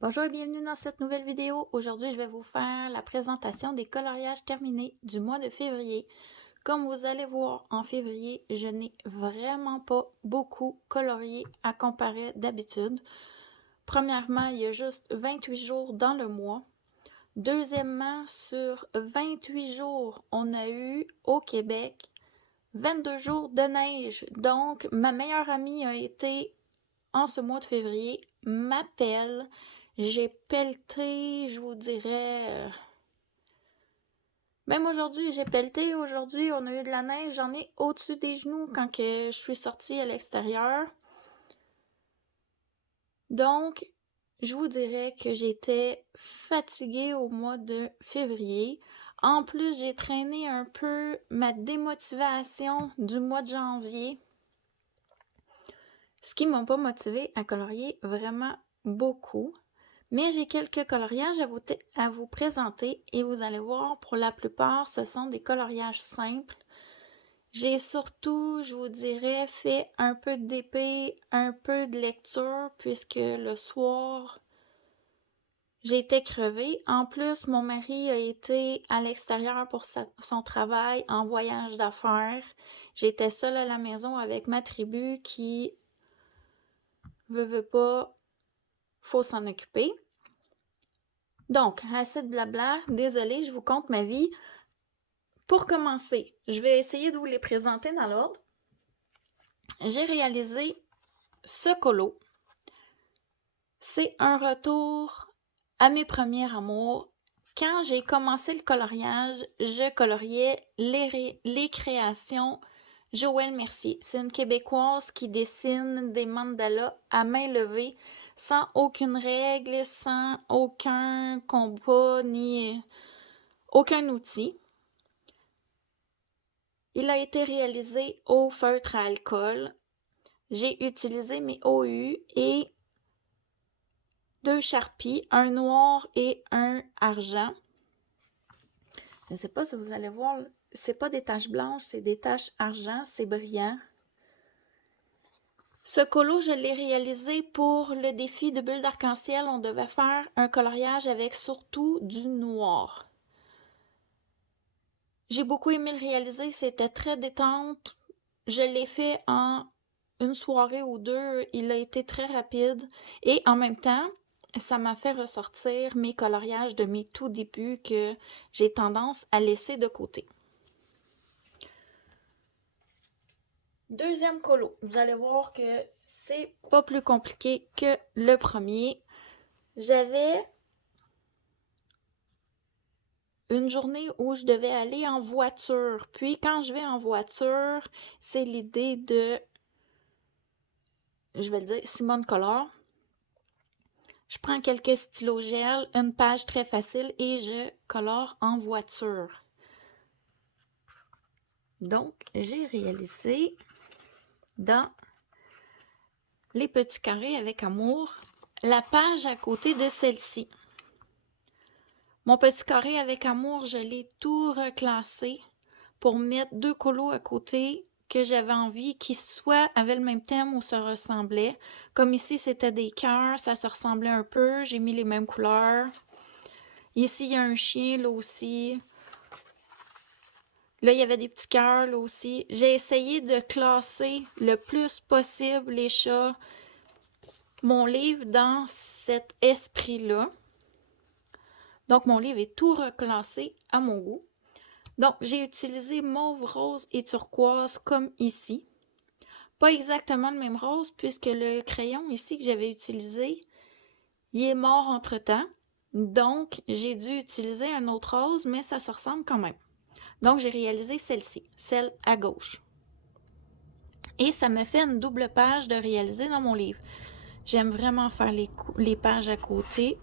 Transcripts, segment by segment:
Bonjour et bienvenue dans cette nouvelle vidéo. Aujourd'hui, je vais vous faire la présentation des coloriages terminés du mois de février. Comme vous allez voir, en février, je n'ai vraiment pas beaucoup colorié à comparer d'habitude. Premièrement, il y a juste 28 jours dans le mois. Deuxièmement, sur 28 jours, on a eu au Québec 22 jours de neige. Donc, ma meilleure amie a été en ce mois de février, m'appelle. J'ai pelleté, je vous dirais. Même aujourd'hui, j'ai pelleté. Aujourd'hui, on a eu de la neige. J'en ai au-dessus des genoux quand que je suis sortie à l'extérieur. Donc, je vous dirais que j'étais fatiguée au mois de février. En plus, j'ai traîné un peu ma démotivation du mois de janvier. Ce qui ne m'a pas motivée à colorier vraiment beaucoup. Mais j'ai quelques coloriages à vous présenter et vous allez voir, pour la plupart, ce sont des coloriages simples. J'ai surtout, je vous dirais, fait un peu d'épée, un peu de lecture, puisque le soir, j'étais crevée. En plus, mon mari a été à l'extérieur pour son travail en voyage d'affaires. J'étais seule à la maison avec ma tribu qui veut pas, faut s'en occuper. Donc, assez de blabla, désolée, je vous conte ma vie. Pour commencer, je vais essayer de vous les présenter dans l'ordre. J'ai réalisé ce colo. C'est un retour à mes premiers amours. Quand j'ai commencé le coloriage, je coloriais les créations Joëlle Mercier. C'est une Québécoise qui dessine des mandalas à main levée, sans aucune règle, sans aucun compas, ni aucun outil. Il a été réalisé au feutre à alcool. J'ai utilisé mes OU et 2 Sharpies, un noir et un argent. Je ne sais pas si vous allez voir, c'est pas des taches blanches, c'est des taches argent, c'est brillant. Ce colo, je l'ai réalisé pour le défi de bulles d'arc-en-ciel. On devait faire un coloriage avec surtout du noir. J'ai beaucoup aimé le réaliser, c'était très détente. Je l'ai fait en une soirée ou deux, il a été très rapide et en même temps, ça m'a fait ressortir mes coloriages de mes tout débuts que j'ai tendance à laisser de côté. Deuxième colo, vous allez voir que c'est pas plus compliqué que le premier. J'avais une journée où je devais aller en voiture. Puis quand je vais en voiture, c'est l'idée de, je vais le dire, Simone Color. Je prends quelques stylos gel, une page très facile et je colore en voiture. Donc, j'ai réalisé dans les petits carrés avec amour la page à côté de celle-ci. Mon petit carré avec amour, je l'ai tout reclassé pour mettre 2 colos à côté que j'avais envie qui soit avaient le même thème ou se ressemblaient. Comme ici, c'était des cœurs, ça se ressemblait un peu. J'ai mis les mêmes couleurs. Ici, il y a un chien, là aussi. Là, il y avait des petits cœurs, là aussi. J'ai essayé de classer le plus possible les chats, mon livre, dans cet esprit-là. Donc, mon livre est tout reclassé à mon goût. Donc, j'ai utilisé mauve, rose et turquoise comme ici. Pas exactement le même rose, puisque le crayon ici que j'avais utilisé, il est mort entre-temps. Donc, j'ai dû utiliser un autre rose, mais ça se ressemble quand même. Donc, j'ai réalisé celle-ci, celle à gauche. Et ça me fait une double page de réaliser dans mon livre. J'aime vraiment faire les pages à côté.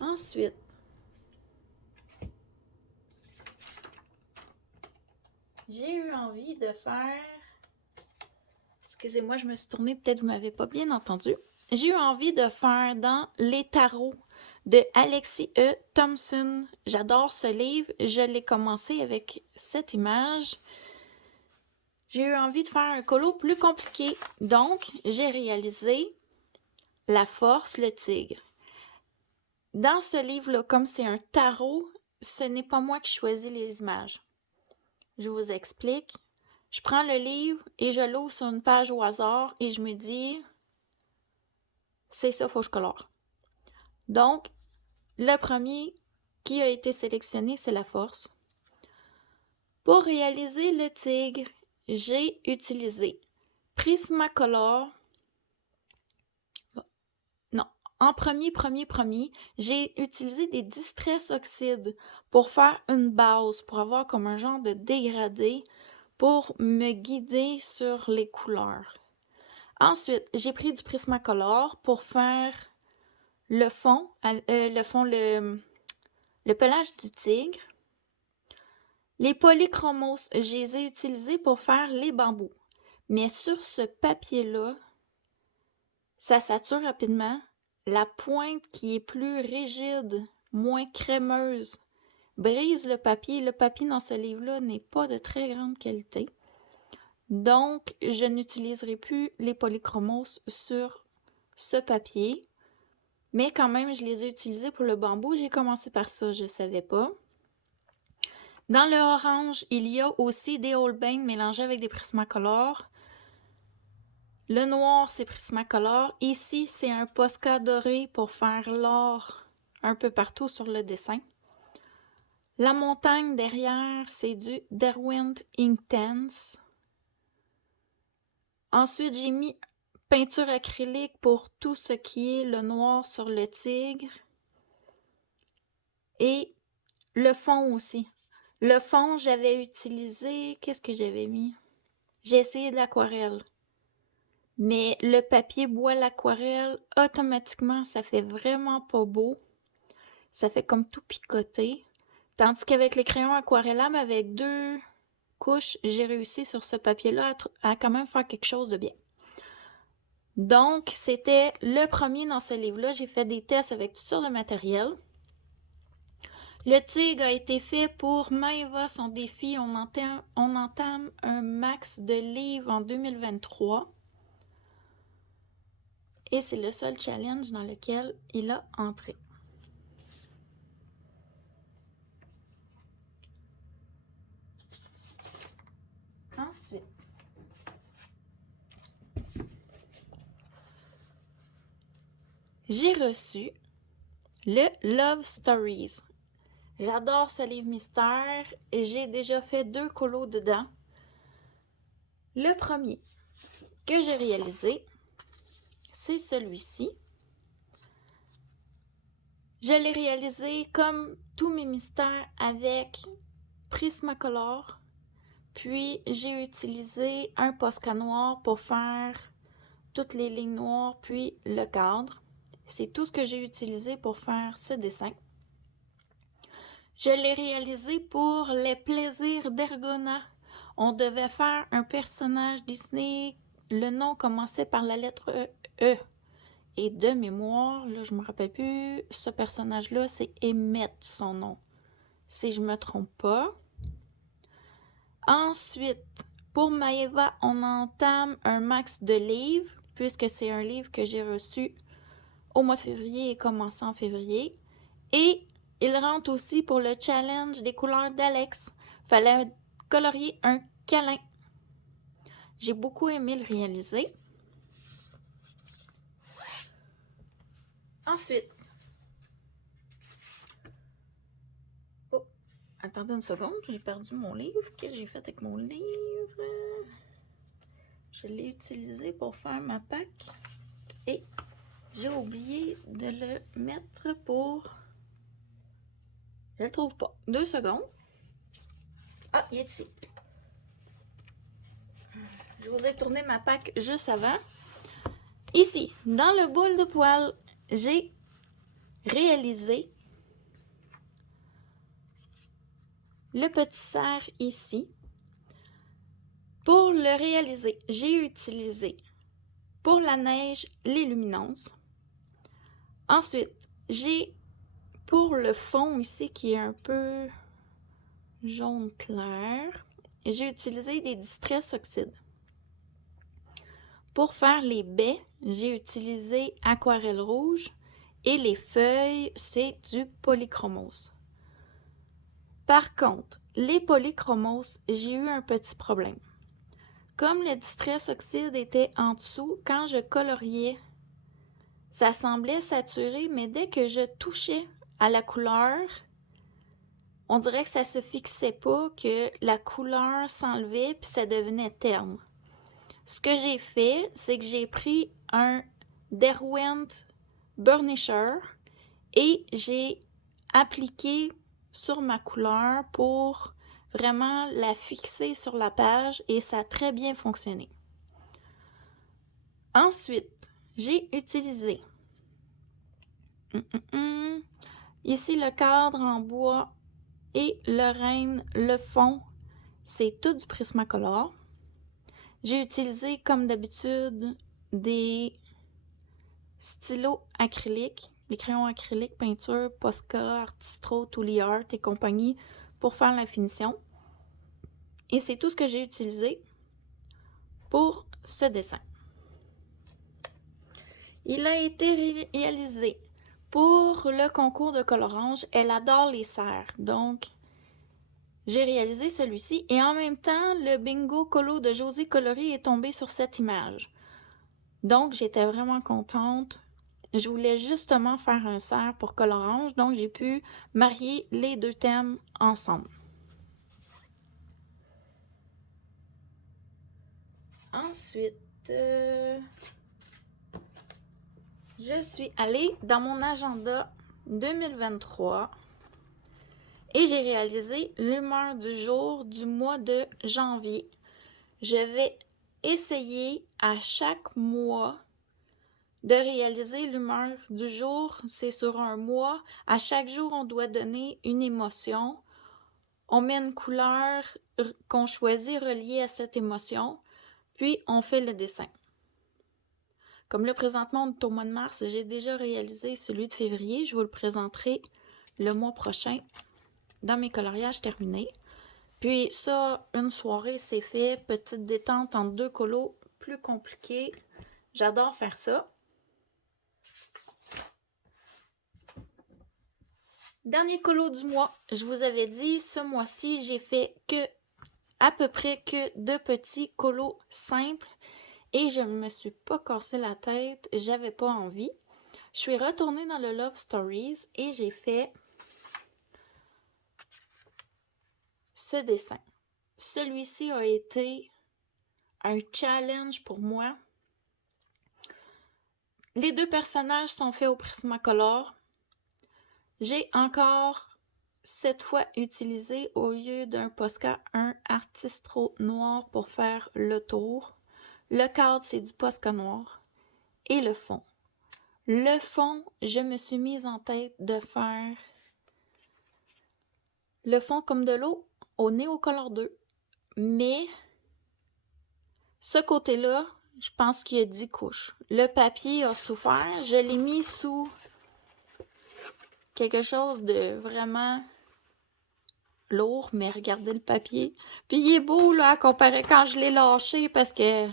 Ensuite, j'ai eu envie de faire... Excusez-moi, je me suis tournée, peut-être que vous ne m'avez pas bien entendu. J'ai eu envie de faire dans Les tarots de Alexis E. Thompson. J'adore ce livre. Je l'ai commencé avec cette image. J'ai eu envie de faire un colo plus compliqué. Donc, j'ai réalisé la force, le tigre. Dans ce livre-là, comme c'est un tarot, ce n'est pas moi qui choisis les images. Je vous explique. Je prends le livre et je l'ouvre sur une page au hasard et je me dis, c'est ça, faut que je colore. Donc, le premier qui a été sélectionné, c'est la force. Pour réaliser le tigre, j'ai utilisé Prismacolor. Non, en premier, j'ai utilisé des Distress Oxide pour faire une base, pour avoir comme un genre de dégradé pour me guider sur les couleurs. Ensuite, j'ai pris du Prismacolor pour faire le fond, le pelage du tigre. Les polychromos, je les ai utilisés pour faire les bambous. Mais sur ce papier-là, ça sature rapidement. La pointe qui est plus rigide, moins crémeuse, brise le papier. Le papier dans ce livre-là n'est pas de très grande qualité. Donc, je n'utiliserai plus les polychromos sur ce papier. Mais quand même, je les ai utilisés pour le bambou. J'ai commencé par ça, je ne savais pas. Dans le orange, il y a aussi des Holbein mélangés avec des Prismacolor. Le noir, c'est Prismacolor. Ici, c'est un Posca doré pour faire l'or un peu partout sur le dessin. La montagne derrière, c'est du Derwent Intense. Ensuite, j'ai mis peinture acrylique pour tout ce qui est le noir sur le tigre. Et le fond aussi. Le fond, j'avais utilisé... Qu'est-ce que j'avais mis? J'ai essayé de l'aquarelle. Mais le papier boit l'aquarelle, automatiquement, ça fait vraiment pas beau. Ça fait comme tout picoté. Tandis qu'avec les crayons aquarellable, avec 2 couches, j'ai réussi sur ce papier-là à quand même faire quelque chose de bien. Donc, c'était le premier dans ce livre-là. J'ai fait des tests avec toutes sortes de matériel. Le tigre a été fait pour Maëva, son défi. On entame un max de livres en 2023. Et c'est le seul challenge dans lequel il a entré. Ensuite, j'ai reçu le Love Stories. J'adore ce livre mystère et j'ai déjà fait 2 colos dedans. Le premier que j'ai réalisé, c'est celui-ci. Je l'ai réalisé comme tous mes mystères avec Prismacolor. Puis j'ai utilisé un Posca noir pour faire toutes les lignes noires, puis le cadre. C'est tout ce que j'ai utilisé pour faire ce dessin. Je l'ai réalisé pour les plaisirs d'Ergona. On devait faire un personnage Disney. Le nom commençait par la lettre E. Et de mémoire, là, je me rappelle plus, ce personnage-là, c'est Emmett, son nom. Si je me trompe pas. Ensuite, pour Maëva, on entame un max de livres, puisque c'est un livre que j'ai reçu au mois de février et commencé en février. Et il rentre aussi pour le challenge des couleurs d'Alex. Fallait colorier un câlin. J'ai beaucoup aimé le réaliser. Ensuite, attendez une seconde, j'ai perdu mon livre. Qu'est-ce que j'ai fait avec mon livre? Je l'ai utilisé pour faire ma PAC et j'ai oublié de le mettre pour... Je le trouve pas. 2 secondes. Ah, il est ici. Je vous ai tourné ma PAC juste avant. Ici, dans le bol de poêle, j'ai réalisé le petit cerf ici. Pour le réaliser, j'ai utilisé pour la neige les luminances. Ensuite, j'ai pour le fond ici qui est un peu jaune clair, j'ai utilisé des Distress Oxide. Pour faire les baies, j'ai utilisé aquarelle rouge et les feuilles, c'est du polychromos. Par contre, les polychromos, j'ai eu un petit problème. Comme le distress oxyde était en dessous, quand je coloriais, ça semblait saturé, mais dès que je touchais à la couleur, on dirait que ça se fixait pas, que la couleur s'enlevait puis ça devenait terne. Ce que j'ai fait, c'est que j'ai pris un Derwent Burnisher et j'ai appliqué sur ma couleur pour vraiment la fixer sur la page et ça a très bien fonctionné. Ensuite, j'ai utilisé ici le cadre en bois et le renne, le fond, c'est tout du Prismacolor. J'ai utilisé, comme d'habitude, des stylos acryliques, des crayons acryliques, peinture, Posca, Artistro, Tooly Art et compagnie pour faire la finition. Et c'est tout ce que j'ai utilisé pour ce dessin. Il a été réalisé pour le concours de colorange. Elle adore les serres, donc j'ai réalisé celui-ci. Et en même temps, le bingo colo de José Coloris est tombé sur cette image. Donc, j'étais vraiment contente. Je voulais justement faire un cerf pour colorange, donc j'ai pu marier les deux thèmes ensemble. Ensuite, je suis allée dans mon agenda 2023 et j'ai réalisé l'humeur du jour du mois de janvier. Je vais essayer à chaque mois de réaliser l'humeur du jour. C'est sur un mois. À chaque jour, on doit donner une émotion. On met une couleur qu'on choisit reliée à cette émotion, puis on fait le dessin. Comme là, présentement, on est au mois de mars, j'ai déjà réalisé celui de février. Je vous le présenterai le mois prochain dans mes coloriages terminés. Puis ça, une soirée, c'est fait. Petite détente entre deux colos, plus compliqué. J'adore faire ça. Dernier colo du mois. Je vous avais dit, ce mois-ci, j'ai fait à peu près que de petits colos simples. Et je ne me suis pas cassé la tête, j'avais pas envie. Je suis retournée dans le Love Stories et j'ai fait ce dessin. Celui-ci a été un challenge pour moi. Les deux personnages sont faits au Prismacolor. J'ai encore cette fois utilisé, au lieu d'un Posca, un Artistro noir pour faire le tour. Le cadre, c'est du Posca noir. Et le fond. Le fond, je me suis mise en tête de faire le fond comme de l'eau au Neocolor 2. Mais ce côté-là, je pense qu'il y a 10 couches. Le papier a souffert. Je l'ai mis sous quelque chose de vraiment lourd, mais regardez le papier. Puis il est beau, là, comparé quand je l'ai lâché, parce que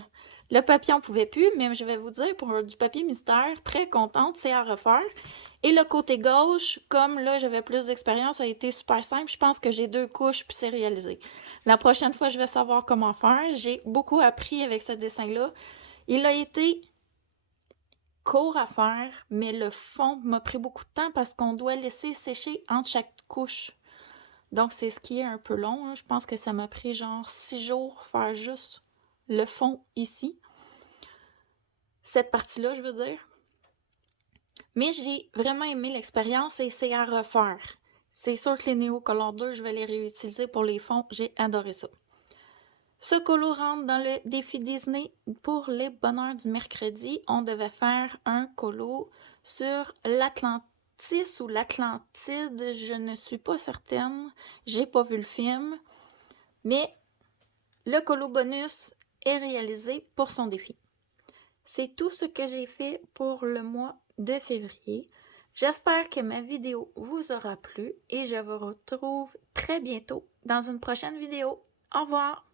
le papier, on pouvait plus, mais je vais vous dire, pour du papier mystère, très contente, c'est à refaire. Et le côté gauche, comme là, j'avais plus d'expérience, ça a été super simple. Je pense que j'ai 2 couches, puis c'est réalisé. La prochaine fois, je vais savoir comment faire. J'ai beaucoup appris avec ce dessin-là. Il a été court à faire, mais le fond m'a pris beaucoup de temps parce qu'on doit laisser sécher entre chaque couche. Donc, c'est ce qui est un peu long. Hein. Je pense que ça m'a pris genre 6 jours faire juste le fond ici. Cette partie-là, je veux dire. Mais j'ai vraiment aimé l'expérience et c'est à refaire. C'est sûr que les Neocolor 2, je vais les réutiliser pour les fonds. J'ai adoré ça. Ce colo rentre dans le défi Disney pour les bonheurs du mercredi. On devait faire un colo sur l'Atlantis ou l'Atlantide. Je ne suis pas certaine. J'ai pas vu le film. Mais le colo bonus est réalisé pour son défi. C'est tout ce que j'ai fait pour le mois de février. J'espère que ma vidéo vous aura plu et je vous retrouve très bientôt dans une prochaine vidéo. Au revoir!